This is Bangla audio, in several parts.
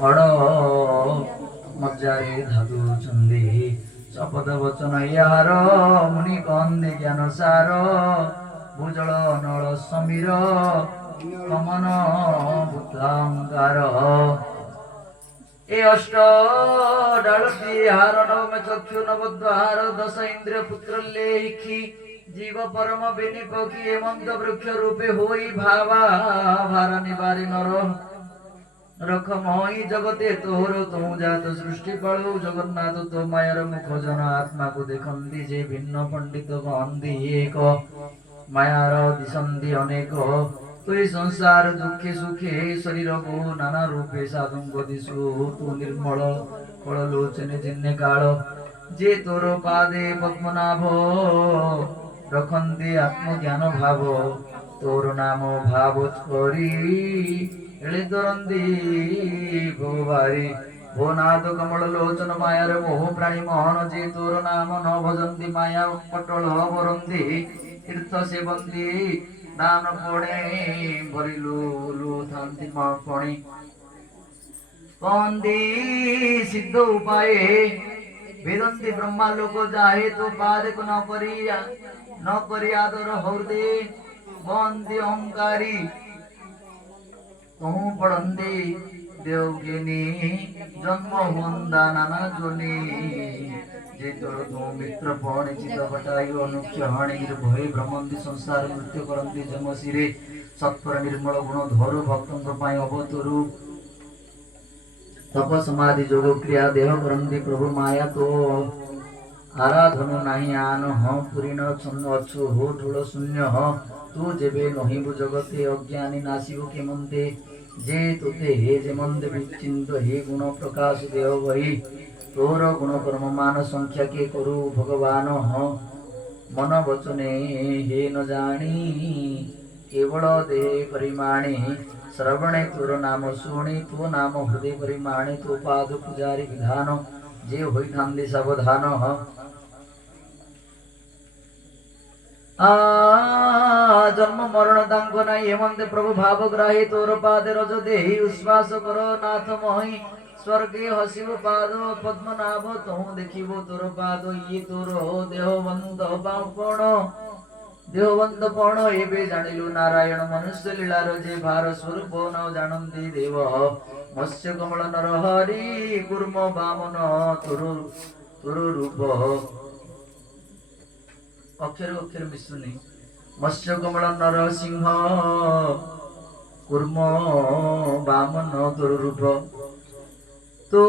हड़ मज्जारे धातु छंदे शपथ वचन यार मुनि कंदे ज्ञान सार भूजल नल समीर कमन भूतांगार ए अष्ट डालती हार नवम चक्षु नवद्वार दश इंद्र पुत्र लेखी जीव परम बेनि पक्षी हेमंत वृक्ष रूपे होई भावा भार निवारी नर रख मई जगते तोहर तू जात सृष्टि पालु जगन्नाथ तो मायर मुख जन आत्मा को देखंती जे भिन्न पंडित कहंती एक मायार दिशंती अनेक तुई संसार दुखे सुखे शरीर बहु नाना रूपे साधु दिशु तू निर्मल कल लोचने जिन्ने काल जे तोर पादे पद्मनाभ रखंती आत्मज्ञान भाव तोर नाम भाव करी एळे तरंदी भोवारी भोनाथ कमल लोचन मायार मोह प्राणी मोहन जे तोर नाम न भजंती माया पटल वरंदी तीर्थ सेवंती दान पड़े भरिलु थांती पणी कंदी सिद्ध उपाय वेदंती ब्रह्मा लोक जाहे तो पाद को न करी आदर हृदय बंदी अहंकारी तुम पढ़ंदे देवगिनी जन्म हुंदा नाना जोनी जे तोर तू मित्र पौने चित बटाई अनुक्ष हणि भय भ्रमंती संसार नृत्य करंती जमशिरे सत्पर निर्मल गुण धरु भक्तों पाई अवतरु तप समाधि जोग क्रिया देह करंती प्रभु माया तो आराधन नाही आन ह पुरीन छन्न अछु हो ठुल शून्य ह तू जेबे नहिबु जगते अज्ञानी नासिबु केमंते जे तुते हे जेमंत विचिंत हे गुण प्रकाश देव वही तोर गुण कर्म मान संख्या के करु भगवान ह मन वचने हे न जानी केवल देह परिमाणे श्रवणे तोर नाम शुणी तो नाम हृदय परिमाणे तो पाद पुजारी विधान जे होई थांदे सावधान जन्म मरण दांग नाई हेमंत प्रभु भावग्राही तोर पादे रज देहि उश्वास करो नाथ मही स्वर्गे हसिब पाद पद्मनाभ तहु देखिबो तोर पाद ये तोर देहवंत बापण देहवंत पण एबे जानिलु नारायण मनुष्य लीलार जे भार स्वरूप न जानंती देव मत्स्य कमल नर हरि कुर्म बामन तोर रूप अक्षर अक्षर मिश्रणी मत्स्य कमल नर सिंह कुर्म बामन तोर रूप तो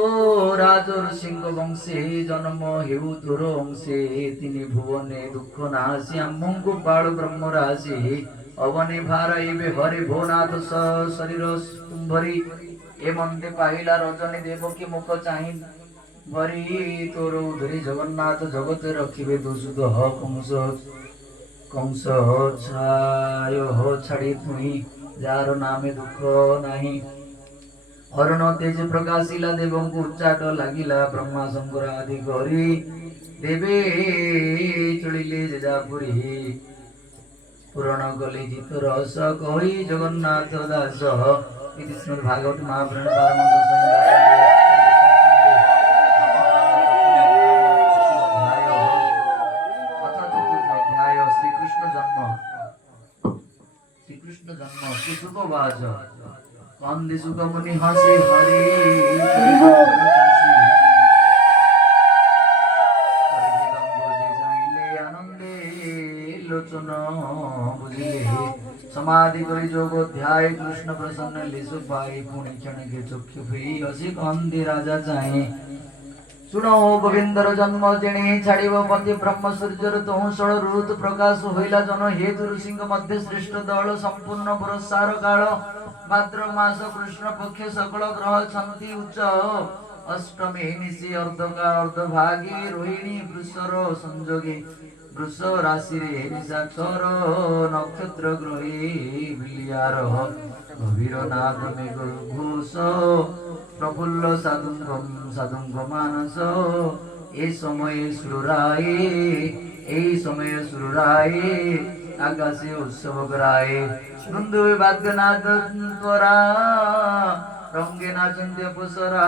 राजर सिंह वंशे जन्म हेउ तोर अंशे तिनि भुवने दुख नासी आमंगु बाल ब्रह्म राशि अवने भार एबे हरि भोनाथ शरीर तुम्भरी एमंते पाहिला रजनी देवकी मुख चाहि भरी तोर उधरी जगन्नाथ जगत रखिबे दोषुद कंस कंस छाय छाड़ी तुही जार नामे दुख नाही अरुण तेज प्रकाशिला देवं को उच्चाट लागिला ब्रह्मा शंकर आदि गरी देवे चलिले जेजापुरी पुराण गले जित रस कही जगन्नाथ दास इति श्रीमद् भागवत महापुराण पारमहंस श्रीकृष्ण जन्म श्री सुखवाच कंदे सुख मुनि हसी हरि लोचन बुझिले समाधि करी जोग ध्याय कृष्ण प्रसन्न लिसु पाई पुनि क्षण के चक्षु हुई हसी कंदे राजा चाहे सुनो गोविंदर जन्म जेणे छाड़िब पति ब्रह्म सूर्यर तहु षोल ऋतु प्रकाश होइला जन हेतु ऋषिंग मध्य श्रेष्ठ दल संपूर्ण पुरस्कार काल भाद्र मास कृष्ण पक्ष सकल ग्रह छंती उच्च अष्टमी निशि अर्धका अर्धभागी रोहिणी वृषर संयोगी वृष राशि रे निशाचर नक्षत्र ग्रही बिलियार गभीर नाद मेघ घोष प्रफुल्ल साधुंग मानस ए समय सुराए आकाशे उत्सव कराए बंधु वाद्यनाद त्वरा रंगे नाचन्ते अप्सरा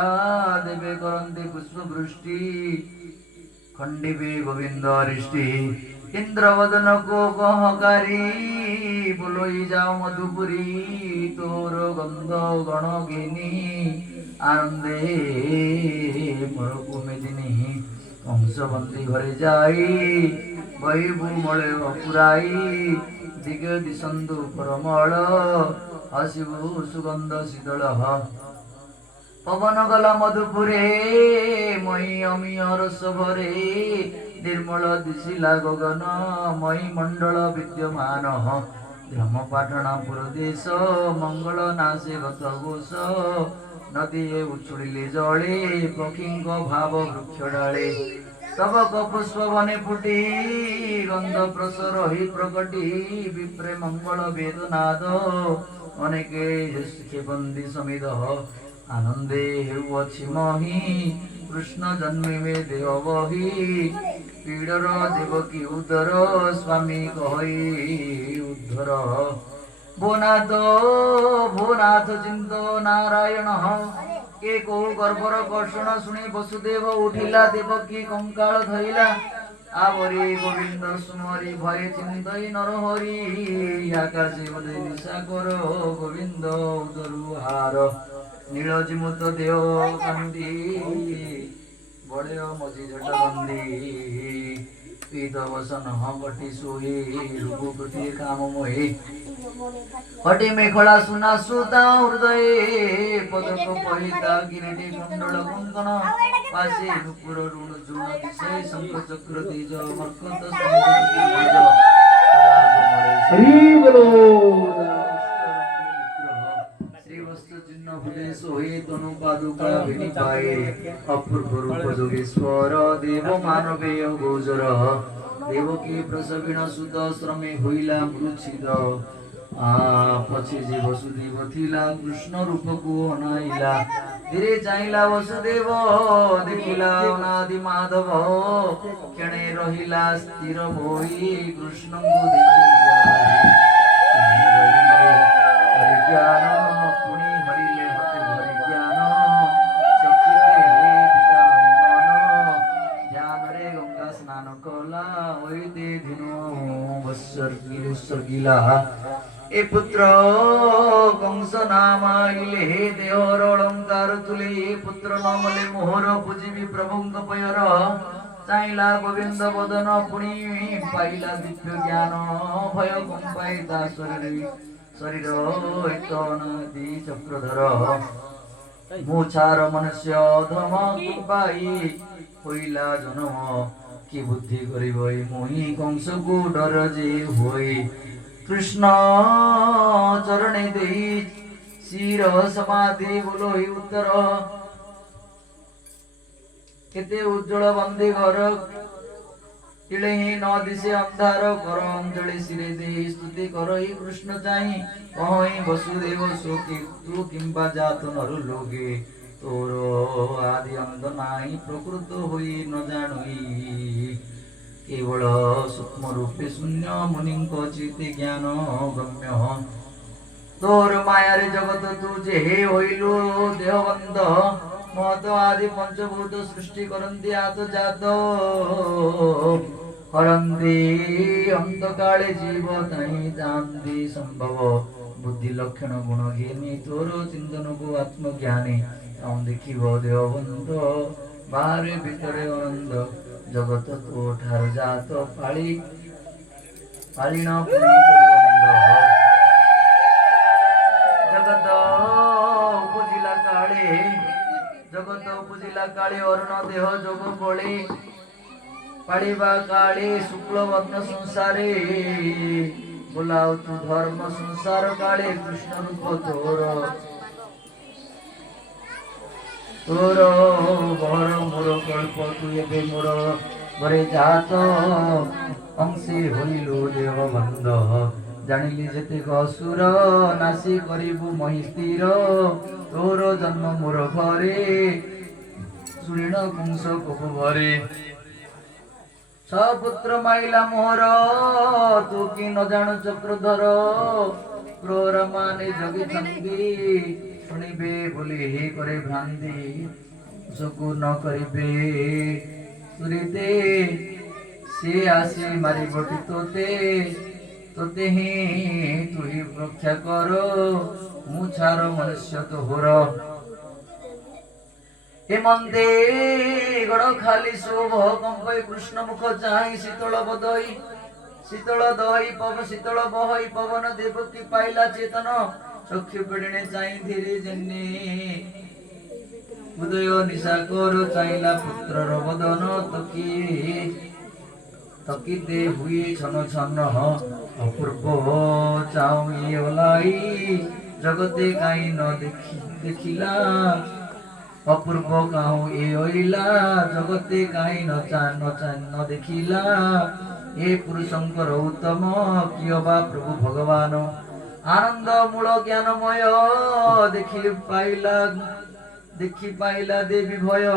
देवे करन्ते पुष्पवृष्टि खण्डिबे गोविन्द हृष्टि इंद्रवदन को कहकारी बोलोई जाओ मधुपुरी तोर गंध गण गिनी आनंदे मोर मेदिनी कंसबंदी घरे जाई बहिबु मले पुराई दिगे दिशंदु परमल हसिबु सुगंध शीतल पवन गला मधुपुरे मही अमी रस भरे निर्मल दिशिला गगन मही मंडल विद्यमान धर्मपाटणापुर देश मंगल नाशे गत घोष नदी उछुड़िले जले पक्षी भाव वृक्ष डाले सबक पुष्प बने फुटी गंध प्रसर ही प्रकटी विप्रे मंगल वेदनाद अनेके बंदी समिद आनंदे हेउछि मही कृष्ण जन्मे देह बही पीडर देवकी उदर स्वामी कहि उद्धर भोनाथ चिंत नारायण के को गर्भर कर्षण शुणी वसुदेव उठिला देवकी कंकाल धइला आवरी गोविंद सुमरी भय चिंतई नरहरि आकाशे बदे निशाकर गोविंद उदरु हार नीलजिमुत देव कांदी बड़े मझी झट बंदी पीत वसन बटी सोही रूप कृति काम मोहे हटे मेखला सुना सुता हृदय पदक पहिता किरीटी कुंडल कुंकण पासे नुपुर ऋण जुण दिशे शंख चक्र तेज मर्कत हरि बोलो श्रीवस्तु चिन्ह भुले सोहे तनु पादुका विनिपाए अपूर्व रूप जोगेश्वर देव मानवेय गोचर देवकी प्रसविण सुत श्रमे होइला मृच्छिद पछे जे वसुदेव थिला कृष्ण रूप को अनाइला धीरे चाइला वसुदेव देखिला अनादि माधव क्षणे रहिला स्थिर होई कृष्ण को देखि हरि ज्ञान पुनि हरिले हते हरि ज्ञान चकिते हे पिता मन ध्यान रे गंगा स्नान कला होइते दिनो बसर्गिला ए पुत्र कंस नाम आइले देहर अलंकार तुले ए पुत्र नमले मोहर पूजिबी प्रभुंक पयर चाइला गोविंद बदन पुणी पाइला दिव्य ज्ञान भय कंपाई ता शरीर एतनादि चक्रधर मुछार मनुष्य धम पाई होइला जन्म कि बुद्धि करिबई मोहि कंस को डर जे होई कृष्ण चरणे देई शिर समाधि बोलो ही उत्तर केते उज्जवल बंदी घर तिले ही न दिशे अंधार कर अंजलि सिरे दे स्तुति करई कृष्ण चाहि कहई वसुदेव शोके तू किंबा जात नरु लोगे तोर आदि अंत नाही प्रकृत होई न जानुई केवल सूक्ष्म रूपे शून्य मुनि चिते ज्ञान गम्य तोर माया रे जगत तू जे हे होइलु देहबंध महत आदि पंचभूत सृष्टि करन्ति आत जात हरन्ति अंत काले जीव तहि जानति संभव बुद्धि लक्षण गुण ज्ञानी तोर चिंतन को आत्मज्ञानी हम देखिबो देहबंध बाहरे भितरे आनंद जगत तो ठार जात पाली पालिना जगत उपजिला काले अरुण देह जोग बळे पाड़ीबा काले शुक्ल वर्ण संसारे बोलाओ तू धर्म संसार काले कृष्ण रूप तोर तोर बर मोर कल्प तू एबे मोर घरे जात अंशे होइलो देव बंद जानिली जेते असुर नासी करिबु मही स्थिर तोर जन्म मोर घरे सुरीण पुंस कोपरे सपुत्र माइला मोहर तू कि न जानु चक्रधर क्रोर माने जगी শুনিবে বলি হে করে ভ্রান্তি সকু ন করিবে সুরিতে সে আসি মারিবটি তোতে তোতে হি তুই রক্ষা কর মু ছাড় মনুষ্য তোহর হেমন্তে গড় খালি শোভ কম্পই কৃষ্ণ মুখ চাহি শীতল বদই শীতল দই পব শীতল বহই পবন দেবকী পাইলা চেতন চক্ষু পিড়িনে চাই ধীরে জন্যে উদয় নিশা কর চাইলা পুত্রর বদন তকিতে হুই ছন ছন অপূর্ব চাউই ওলাই জগতে কাই ন দেখিলা অপূর্ব কাউ এ ওইলা জগতে কাই ন দেখিলা এ পুরুষঙ্কর উত্তম কিয় বা প্রভু ভগবান আনন্দ মূল জ্ঞানময় দেখি পাইলা দেবী ভয়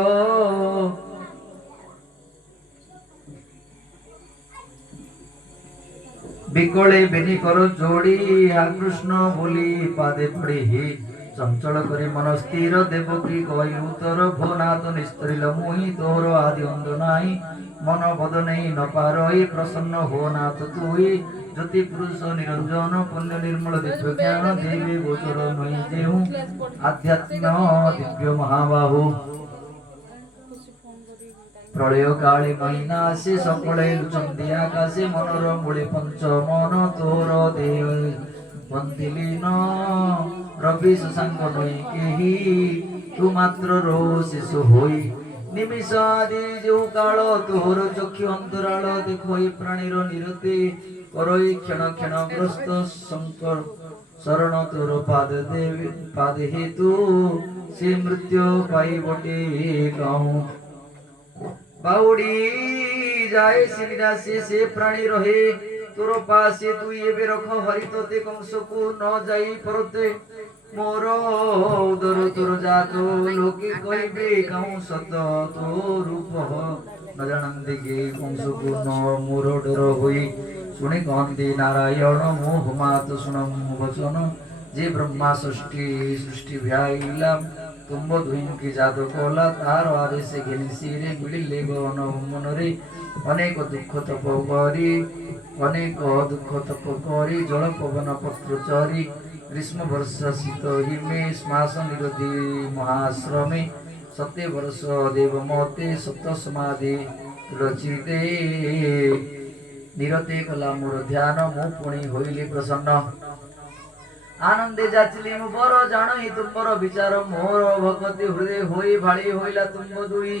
বিকলে বেনি কর যোড়ি কৃষ্ণ বলি পাদে পড়ে হে চঞ্চল করে মন স্থির দেবকী কই উত্তর ভোনাথ নিস্তরিল মুহি তোর আদি অন্ত নাই মন বদনেই ন পারই প্রসন্ন হো নাথ তুই জ্যোতি পুরুষ নিরঞ্জন পুণ্য নির্মল দিব্য জ্ঞান দেবী গোচর নই যেহু আধ্যাত্ম দিব্য মহাবাহু প্রলয় কালে মহিনা আসে সকলে লুচন্দি আকাশে মনর মূলে পঞ্চ মন তোর দেহ বন্দিলীন রবি শশাঙ্ক নই কেহি তু মাত্র রো শিশু হই নিমিষ আদি যেউ কাল তোর চক্ষু অন্তরাল দেখই প্রাণীর নিরতি করই ক্ষণ ক্ষণ গ্রস্ত শঙ্কর শরণ তোর পাদে হেতু সে মৃত্যু পাইবটে কহু বাউড়ি যায় সিনিরাশে সে প্রাণী রহে তোর পাশে তুই এবে রখ হরি তোতে কংসকু ন যাই পরতে মোর উদর তোর জাত লোকে কইবে কাউ সত তো রূপ ন জানন্তি কে কংসকু ন মোর ডর হই শুনি কহନ୍ତି নারায়ণ মোহ মাত শুণ বচন যে ব্রহ্মা সৃষ্টি ভ্যাইলাম তুম্ব দুইঙ্কি জাত কলা তার আদেশে ঘেনি শিরে মিলিলে গণ মনরে অনেক দুঃখ তপ করি জল পবন পত্র চরি গ্রীষ্ম বর্ষা শীত হিমে শ্বাস নিরোধী মহাশ্রমে সতে বর্ষ দেব মতে সত সমাধি রচিতে নিরতে কলা মোর ধ্যান মু পুଣି হইলি প্রসন্ন আনন্দে যাচিলি মু বর জাণই তুম্বর বিচার মোর ভগতি হৃদয় হই ভাଳି হইলা তুম্ব দুই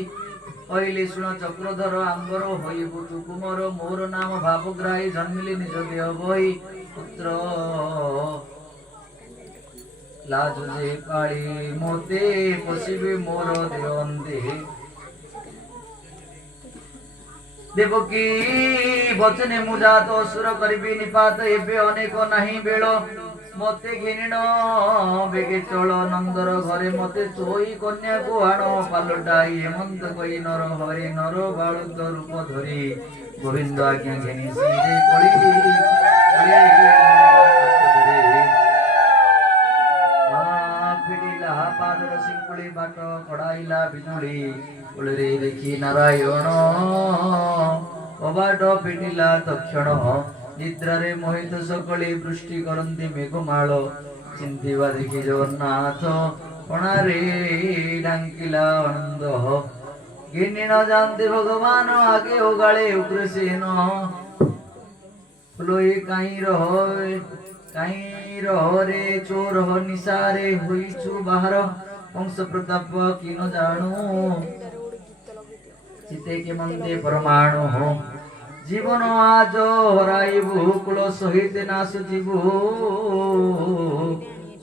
কইলি শুণ চক্রধর আম্বর হইবু তু কুমর মোর নাম ভাবগ্রাহী জন্মিলি নিজ দেহ বই পুত্র লাজ যে কাଳି মোতে পশিবে মোর দেহ অন্ধে দেবকী বচনে মু জাত অସୁର କରିବି ନିପାତ ଏବେ ଅନେକ ନାହିଁ ବେଳ মতে ঘিণ বেগে চল নন্দর ঘরে মতে চই কন্যাକୁ আণ পালটাই হেমন্ত কই নর হরে নর বালুত রূপ ধরি গোবিন্দ আজ্ঞা ঘেনি শিরে কলি ফিরিলা পাদর শিঙ্কুলি বাট কড়াইলা বিজুଳି কুଳରେ দেখি নারায়ণ কবাଟ ଫିଟିଲା ତକ୍ଷଣ নিদ্রারে মোহিত সকলে বৃষ্টি করন্তি মেঘমাল চিন্তিবা দেখি জগন্নাথ কণারে ডাঙ্কিলা আনন্দ গিনি ন জানতে ভগবান আগে ওগালে উগ্রসেন ফুলই কাই রহরে চোর নিশারে হইছু বাহার বংশ প্রতাপ কি ন জাণু চিতে কে মন্দে পরমাণু জীবন আজ হরাইবু কুল সহিত নাশ জীবু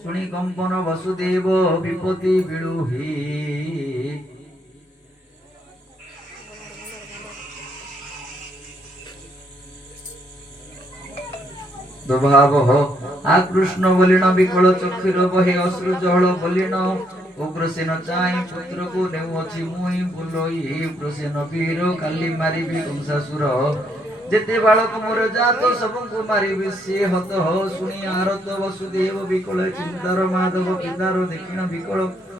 শুনি কম্পন বসুদেব বিপত্তি বিড়ুহি দুর্ভাব আকৃষ্ণ বলিণ বিকল চক্ষুর বহে অশ্রু জল বলিণ উগ্রসেন চাই পুত্রକୁ ନେଉଅଛି ମୁଇଁ ବୁଲଇ ଉଗ୍ରସେନ ବୀର କାଲି ମାରିବି କଂସାସୁର जेते बालक मोर जात सबको मारिबे से हत हो शुणी आरत वसुदेव विकल चिंतार माधव केदार दक्षिण विकल